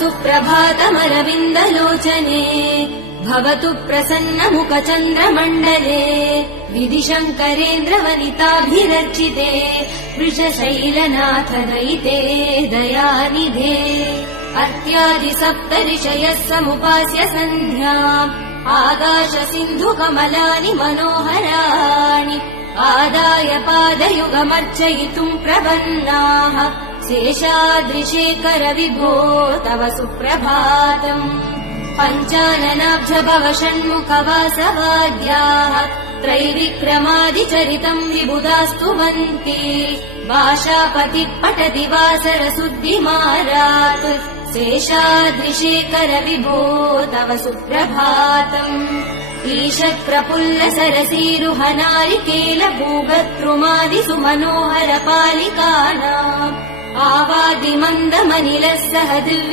सुप्रभातमरविन्दलोचने भवतु प्रसन्नमुखचन्द्रमण्डले विधिशङ्करेन्द्रवनिताभिरर्चिते वृषशैलनाथ दयिते दयानिधे अर्त्यादिसप्तऋषयः समुपास्य सन्ध्याम् आकाश सिन्धुकमलानि मनोहराणि आदाय पादयुगमर्चयितुम् प्रपन्नाः शेषाद्रिशेखर विभो तव सुप्रभातम् पञ्चाननाब्ज भव षण्मुखवासवाद्याः त्रैविक्रमादिचरितम् विबुधास्तुवन्ति भाषापतिः पठति वासरशुद्धिमारात् शेषाद्रिशेखर विभो तव सुप्रभातम् ईषत्प्रफुल्ल सरसीरुहनारिकेल भूगतृमादिसुमनोहर पालिकानाम् आवादिमन्दमनिलः सह दिव्य